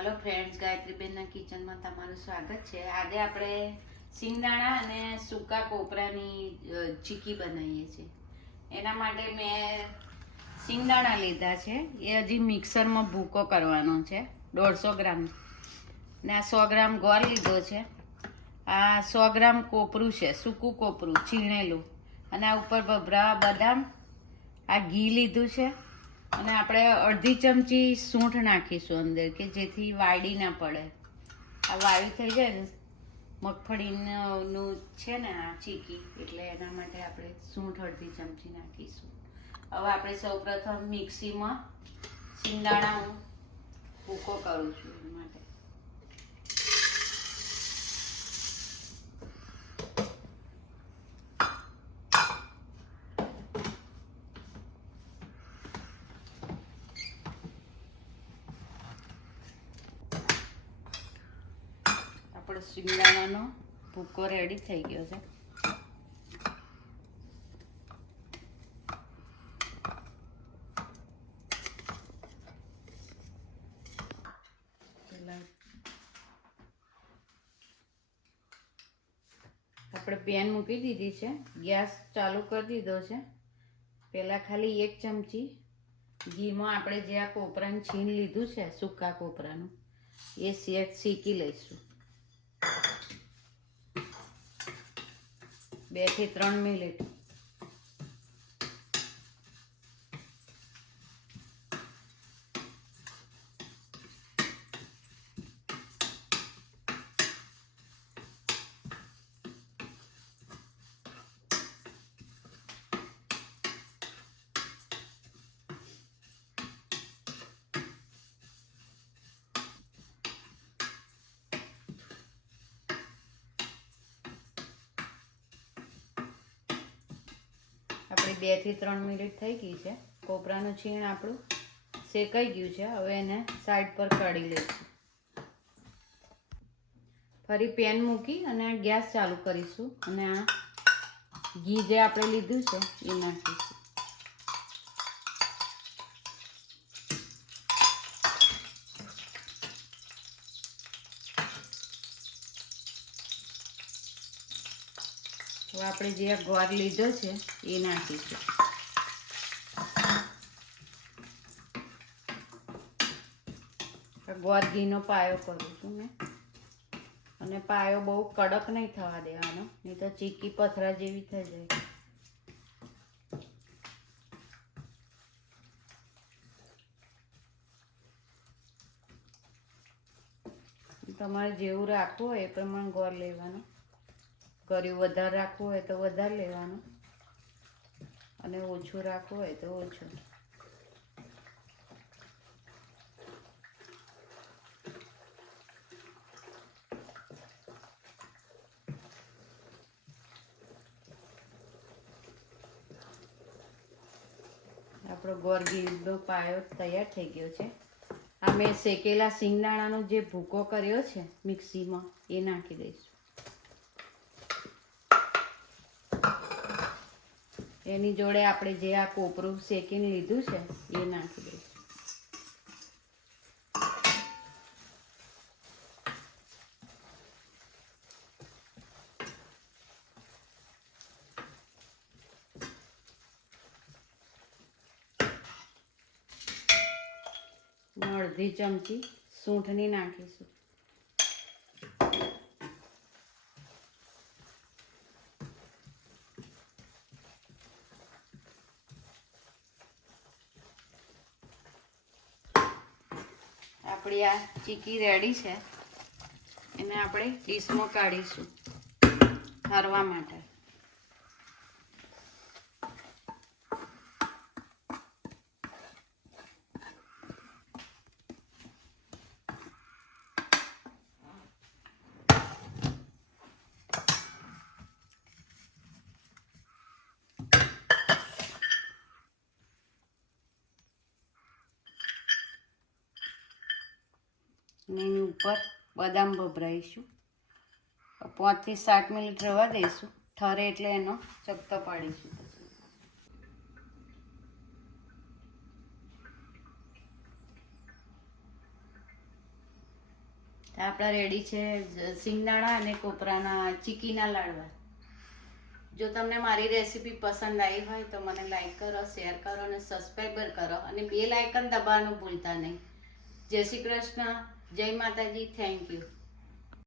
Hello friends, गायत्रीबेनના કિચનમાં તમારું સ્વાગત છે। આજે આપણે સિંગદાણા અને સૂકા કોપરાની ચીકી બનાવીએ છીએ। એના માટે મેં સિંગદાણા લીધા છે, એ હજી મિક્સરમાં ભૂકો કરવાનો છે 150 ગ્રામ, ને આ 100 ગ્રામ ગોળ લીધો છે, આ 100 ગ્રામ કોપરું છે, સૂકું કોપરું છીણેલું, અને આ ઉપર ભભરા બદામ, આ ઘી લીધું છે, અને આપણે અડધી ચમચી સૂંઠ નાખીશું અંદર કે જેથી વાયડી ના પડે। આ વાયુ થઈ જાય ને મગફળીનું છે ને આ ચીકી, એટલે એના માટે આપણે સૂંઠ અડધી ચમચી નાખીશું। હવે આપણે સૌપ્રથમ મિક્સીમાં સિંગદાણા હું ભૂકો કરું છું એના માટે। આપણો સિંગદાણાનો ભૂકો રેડી થઈ ગયો છે। આપણે પેન મૂકી દીધી છે, ગેસ ચાલુ કરી દીધો છે। પહેલાં ખાલી 1 ચમચી ઘીમાં આપણે જે આ કોપરાનું છીણ લીધું છે, સૂકા કોપરાનું, એ શેકી લઈશું 2 થી 3 મિનિટ। આપણી 2 થી 3 મિનિટ થઈ ગઈ છે। કોપરાનું છીણ આપણું શેકાઈ ગયું છે। હવે એને સાઈડ પર કાઢી લઈશું। ફરી પેન મૂકી અને ગેસ ચાલુ કરીશું, અને આ ઘી જે આપણે લીધું છે એ નાખીશું। હવે આપણે જે આ ગોળ લીધો છે એ નાખીશું। ગોળ ઘીનો પાયો કરું છું મેં, અને પાયો બહુ કડક નહીં થવા દેવાનો, નહીં તો ચીકી પથરા જેવી થઈ જાય। તમારે જેવું રાખવું હોય એ પ્રમાણે ગોળ લેવાનો, ગળ્યું વધારે રાખવું હોય તો વધારે લેવાનું, અને ઓછું રાખવું હોય તો ઓછું। આપણો ગોળ ઘીનો પાયો તૈયાર થઈ ગયો છે। આ મેં શેકેલા સિંગદાણાનો જે ભૂકો કર્યો છે મિક્સીમાં એ નાખી દઈશું। એની જોડે આપણે જે આ કોપરું શેકીને લીધું છે એ નાખી દઈશું। અડધી ચમચી સૂંઠની નાખીશું। આપણી આ ચીકી રેડી છે, એને આપણે ડીશમાં કાઢીશું ઠરવા માટે। એની ઉપર બદામ ભભરાઈશું, 5 થી 7 મિનિટ રવા દઈશું, ઠરે એટલે એનો ચકતો પાડીશું। આપણા રેડી છે સિંગદાણા અને કોપરાના ચીકીના લાડવા. જો તમને મારી રેસીપી પસંદ આવી હોય તો મને લાઈક કરો, શેર કરો અને સબસ્ક્રાઈબર કરો અને બેલ આઇકન દબાવવાનું ભૂલતા નહીં. જય શ્રી કૃષ્ણ, જય માતાજી, થેન્ક યુ.